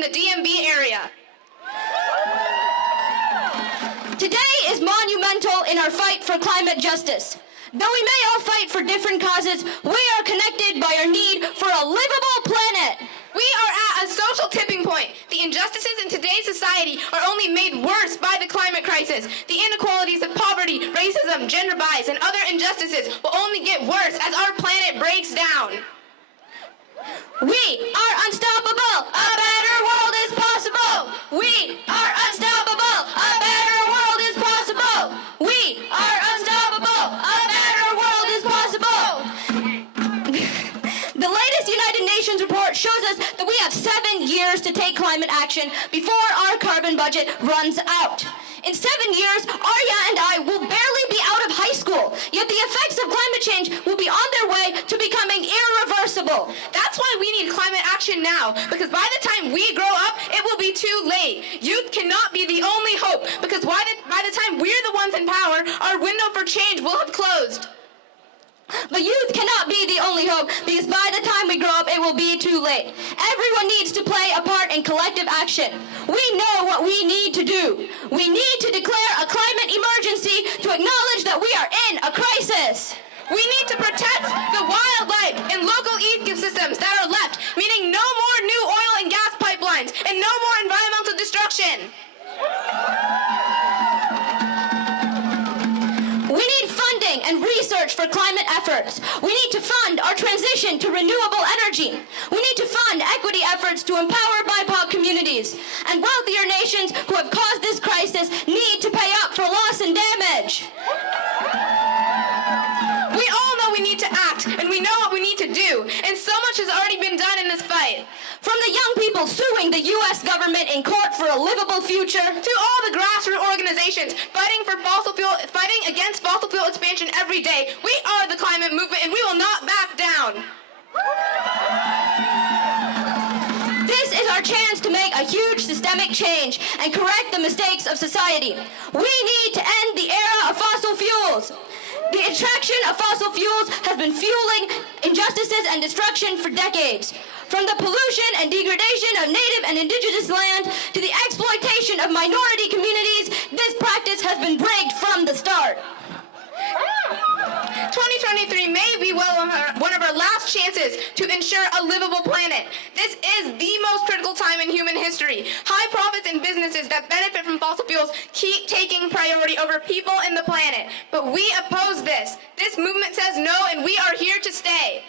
from the DMV area. Today is monumental in our fight for climate justice. Though we may all fight for different causes, we are connected by our need for a livable planet. We are at a social tipping point. The injustices in today's society are only made worse by the climate crisis. The inequalities of poverty, racism, gender bias, and other injustices will only get worse as our planet breaks down. We are unstoppable. A better world is possible. We are unstoppable. A better world is possible. We are unstoppable. A better world is possible. The latest United Nations report shows us that we have 7 years to take climate action before our carbon budget runs out. In 7 years, Ariya and I will barely be out of high school, yet the effects of climate change will be on their way to becoming irreversible. That's why we need climate action now, because by the time we grow up, it will be too late. Youth cannot be the only hope, because by the time we're the ones in power, our window for change will have closed. But youth cannot be the only hope, because by the time we grow up, it will be too late. Everyone needs to play a part in collective action. We know what we need to do. We need to declare a climate emergency to acknowledge that we are in a crisis. We need to protect the wildlife and local ecosystems that are left, meaning no more new oil and gas pipelines and no more environmental destruction. We need funding and research for climate efforts. We need to fund our transition to renewable energy. We need to fund equity efforts to empower BIPOC communities. And wealthier nations who have caused this crisis need to pay up for loss and damage. We all know we need to act, and we know what we need to do, and so much has already been done in this fight. From the young people suing the U.S. government in court for a livable future, to all the grassroots organizations fighting against fossil fuel expansion every day, we are the climate movement, and we will not back down. This is our chance to make a huge systemic change and correct the mistakes of society. We need to end the era of fossil fuels. The extraction of fossil fuels has been fueling injustices and destruction for decades. From the pollution and degradation of native and indigenous land to the exploitation of minority communities, this practice has been rigged from the start. 2023 may be one of our last chances to ensure a livable planet. This is the most critical time in human history. High profits and businesses that benefit from fossil fuels keep taking priority over people and the planet. But we oppose this. This movement says no, and we are here to stay.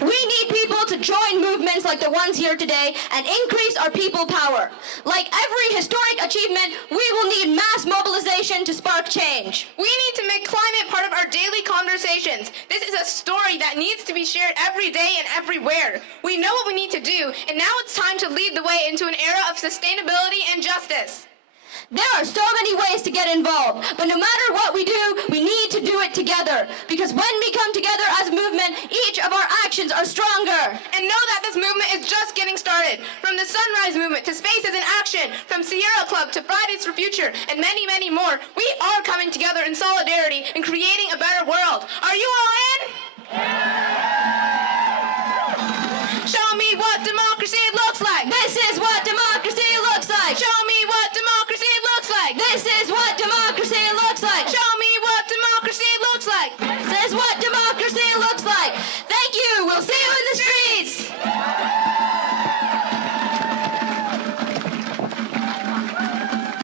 We need people to join movements like the ones here today and increase our people power. Like every historic achievement, we will need mass mobilization to spark change. We need to make climate part of our daily conversations. This is a story that needs to be shared every day and everywhere. We know what we need to do, and now it's time to lead the way into an era of sustainability and justice. There are so many ways to get involved, but no matter what we do, we need to do it together. Because when we come together as a movement, each of our actions are stronger. And know that this movement is just getting started. From the Sunrise Movement to Spaces in Action, from Sierra Club to Fridays for Future, and many, many more, we are coming together